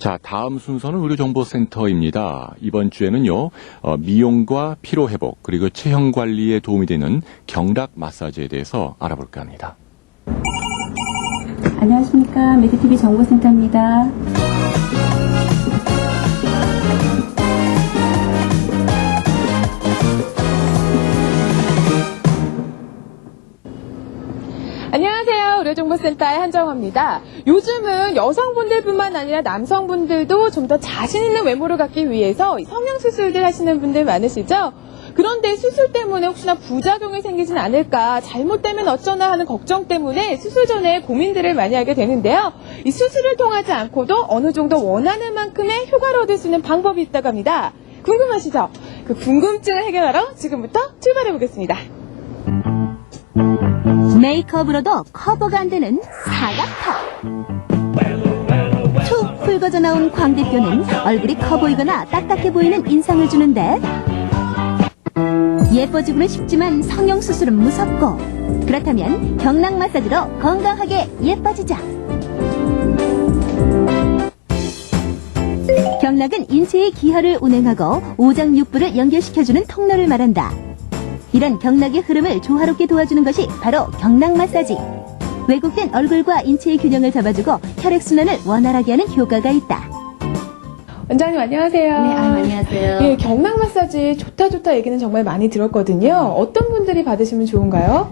자, 다음 순서는 의료정보센터입니다. 이번 주에는요, 미용과 피로회복, 그리고 체형관리에 도움이 되는 경락 마사지에 대해서 알아볼까 합니다. 안녕하십니까. 메디티비 정보센터입니다. 안녕하세요. 의료정보센터의 한정화입니다. 요즘은 여성분들뿐만 아니라 남성분들도 좀 더 자신 있는 외모를 갖기 위해서 성형수술들 하시는 분들 많으시죠? 그런데 수술 때문에 혹시나 부작용이 생기진 않을까, 잘못되면 어쩌나 하는 걱정 때문에 수술 전에 고민들을 많이 하게 되는데요. 이 수술을 통하지 않고도 어느 정도 원하는 만큼의 효과를 얻을 수 있는 방법이 있다고 합니다. 궁금하시죠? 그 궁금증을 해결하러 지금부터 출발해 보겠습니다. 메이크업으로도 커버가 안 되는 사각턱. 툭 붉어져 나온 광대뼈는 얼굴이 커 보이거나 딱딱해 보이는 인상을 주는데, 예뻐지고는 싶지만 성형수술은 무섭고, 그렇다면 경락 마사지로 건강하게 예뻐지자. 경락은 인체의 기혈을 운행하고 오장육부를 연결시켜주는 통로를 말한다. 이런 경락의 흐름을 조화롭게 도와주는 것이 바로 경락 마사지. 왜곡된 얼굴과 인체의 균형을 잡아주고 혈액순환을 원활하게 하는 효과가 있다. 원장님 안녕하세요. 네, 안녕하세요. 예, 경락 마사지 좋다 얘기는 정말 많이 들었거든요. 어떤 분들이 받으시면 좋은가요?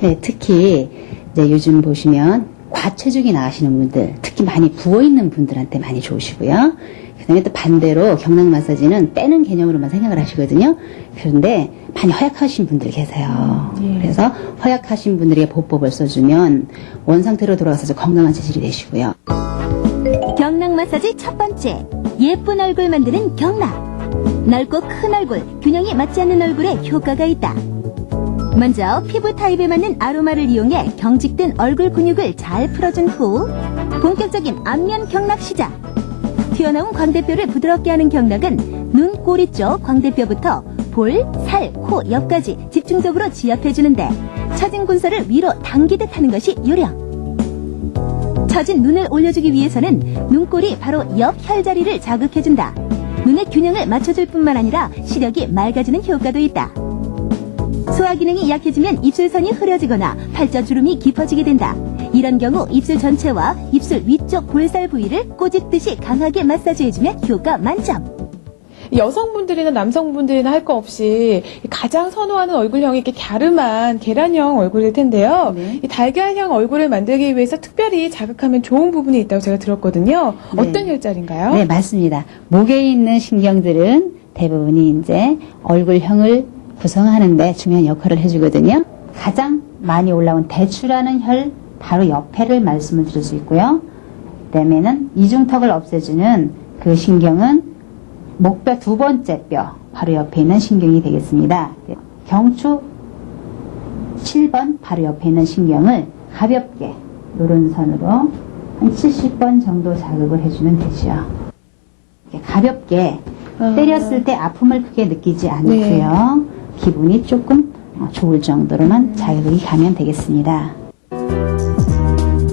네, 특히 이제 요즘 보시면 과체중이 나으시는 분들, 특히 많이 부어있는 분들한테 많이 좋으시고요. 그 다음에 또 반대로 경락 마사지는 빼는 개념으로만 생각을 하시거든요. 그런데 많이 허약하신 분들 계세요. 예. 그래서 허약하신 분들에게 보법을 써주면 원상태로 돌아가서 건강한 체질이 되시고요. 경락 마사지 첫 번째, 예쁜 얼굴 만드는 경락. 넓고 큰 얼굴, 균형이 맞지 않는 얼굴에 효과가 있다. 먼저 피부 타입에 맞는 아로마를 이용해 경직된 얼굴 근육을 잘 풀어준 후 본격적인 안면 경락 시작. 튀어나온 광대뼈를 부드럽게 하는 경락은 눈, 꼬리 쪽 광대뼈부터 볼, 살, 코 옆까지 집중적으로 지압해주는데, 처진 군살을 위로 당기듯 하는 것이 요령. 처진 눈을 올려주기 위해서는 눈꼬리 바로 옆 혈자리를 자극해준다. 눈의 균형을 맞춰줄 뿐만 아니라 시력이 맑아지는 효과도 있다. 소화 기능이 약해지면 입술선이 흐려지거나 팔자주름이 깊어지게 된다. 이런 경우 입술 전체와 입술 위쪽 볼살 부위를 꼬집듯이 강하게 마사지해주면 효과 만점. 여성분들이나 남성분들이나 할 거 없이 가장 선호하는 얼굴형이 이렇게 갸름한 계란형 얼굴일 텐데요. 네. 이 달걀형 얼굴을 만들기 위해서 특별히 자극하면 좋은 부분이 있다고 제가 들었거든요. 네. 어떤 혈자리인가요? 네, 맞습니다. 목에 있는 신경들은 대부분이 이제 얼굴형을 구성하는데 중요한 역할을 해주거든요. 가장 많이 올라온 대추라는 혈 바로 옆에를 말씀을 드릴 수 있고요. 그다음에는 이중턱을 없애주는 그 신경은 목뼈 두 번째 뼈 바로 옆에 있는 신경이 되겠습니다. 경추 7번 바로 옆에 있는 신경을 가볍게 노른선으로 한 70번 정도 자극을 해주면 되죠. 가볍게 때렸을 때 아픔을 크게 느끼지 않고요. 기분이 조금 좋을 정도로만 자극이 가면 되겠습니다.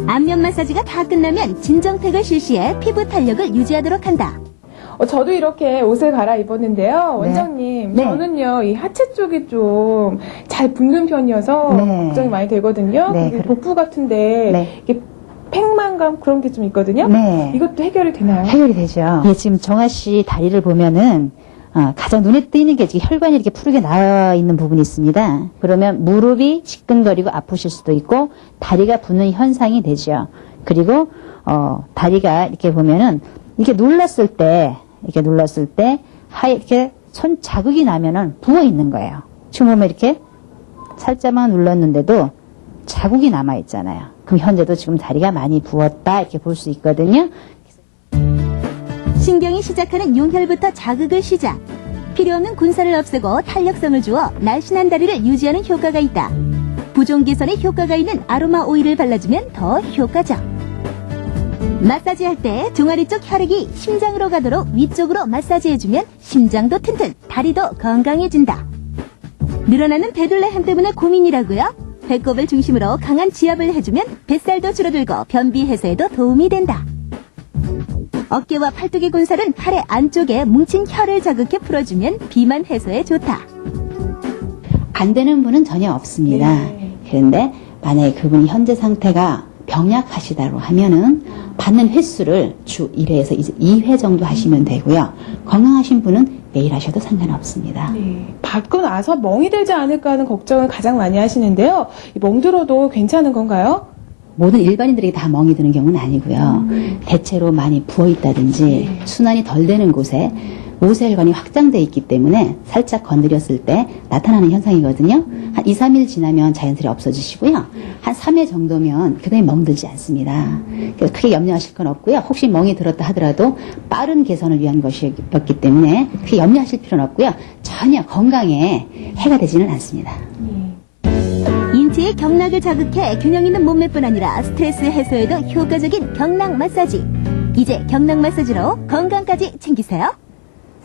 안면 마사지가 다 끝나면 진정팩을 실시해 피부 탄력을 유지하도록 한다. 저도 이렇게 옷을 갈아입었는데요. 원장님, 네. 저는요, 이 하체 쪽이 좀 잘 붓는 편이어서 네. 걱정이 많이 되거든요. 네, 그리고 그래. 복부 같은데 네. 이게 팽만감 그런 게 좀 있거든요. 네. 이것도 해결이 되나요? 해결이 되죠. 예, 지금 정아 씨 다리를 보면은 가장 눈에 띄는 게 지금 혈관이 이렇게 푸르게 나와 있는 부분이 있습니다. 그러면 무릎이 지끈거리고 아프실 수도 있고 다리가 붓는 현상이 되죠. 그리고 다리가 이렇게 보면은 이렇게 눌렀을 때 이렇게 손 자극이 나면은 부어 있는 거예요. 지금 보면 이렇게 살짝만 눌렀는데도 자국이 남아 있잖아요. 그럼 현재도 지금 다리가 많이 부었다 이렇게 볼 수 있거든요. 신경이 시작하는 용혈부터 자극을 시작. 필요없는 군살을 없애고 탄력성을 주어 날씬한 다리를 유지하는 효과가 있다. 부종 개선에 효과가 있는 아로마 오일을 발라주면 더 효과적. 마사지할 때 종아리 쪽 혈액이 심장으로 가도록 위쪽으로 마사지해주면 심장도 튼튼, 다리도 건강해진다. 늘어나는 배둘레햄 때문에 고민이라고요? 배꼽을 중심으로 강한 지압을 해주면 뱃살도 줄어들고 변비 해소에도 도움이 된다. 어깨와 팔뚝의 군살은 팔의 안쪽에 뭉친 혀를 자극해 풀어주면 비만 해소에 좋다. 안 되는 분은 전혀 없습니다. 그런데 만약에 그분이 현재 상태가 병약하시다고 하면은 받는 횟수를 주 1회에서 이제 2회 정도 하시면 되고요. 건강하신 분은 매일 하셔도 상관없습니다. 네. 받고 나서 멍이 들지 않을까 하는 걱정을 가장 많이 하시는데요. 이 멍들어도 괜찮은 건가요? 모든 일반인들에게 다 멍이 드는 경우는 아니고요. 대체로 많이 부어 있다든지 순환이 덜 되는 곳에 모세혈관이 확장되어 있기 때문에 살짝 건드렸을 때 나타나는 현상이거든요. 한 2, 3일 지나면 자연스레 없어지시고요. 한 3회 정도면 그다음에 멍들지 않습니다. 그래서 크게 염려하실 건 없고요. 혹시 멍이 들었다 하더라도 빠른 개선을 위한 것이었기 때문에 크게 염려하실 필요는 없고요. 전혀 건강에 해가 되지는 않습니다. 인체의 경락을 자극해 균형 있는 몸매뿐 아니라 스트레스 해소에도 효과적인 경락 마사지. 이제 경락 마사지로 건강까지 챙기세요.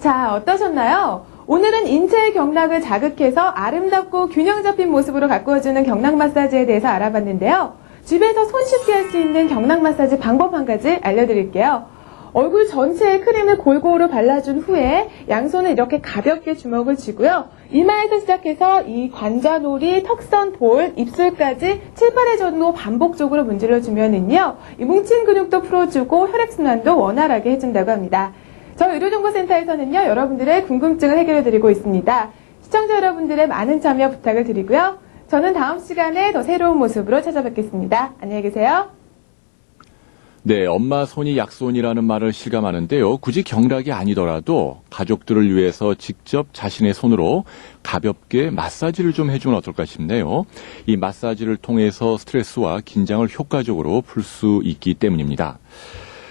자, 어떠셨나요? 오늘은 인체의 경락을 자극해서 아름답고 균형 잡힌 모습으로 가꾸어주는 경락 마사지에 대해서 알아봤는데요. 집에서 손쉽게 할 수 있는 경락 마사지 방법 한 가지 알려드릴게요. 얼굴 전체에 크림을 골고루 발라준 후에 양손을 이렇게 가볍게 주먹을 쥐고요. 이마에서 시작해서 이 관자놀이, 턱선, 볼, 입술까지 7, 8회 정도 반복적으로 문질러주면은요. 이 뭉친 근육도 풀어주고 혈액순환도 원활하게 해준다고 합니다. 저희 의료정보센터에서는요, 여러분들의 궁금증을 해결해드리고 있습니다. 시청자 여러분들의 많은 참여 부탁을 드리고요. 저는 다음 시간에 더 새로운 모습으로 찾아뵙겠습니다. 안녕히 계세요. 네, 엄마 손이 약손이라는 말을 실감하는데요. 굳이 경락이 아니더라도 가족들을 위해서 직접 자신의 손으로 가볍게 마사지를 좀 해주면 어떨까 싶네요. 이 마사지를 통해서 스트레스와 긴장을 효과적으로 풀 수 있기 때문입니다.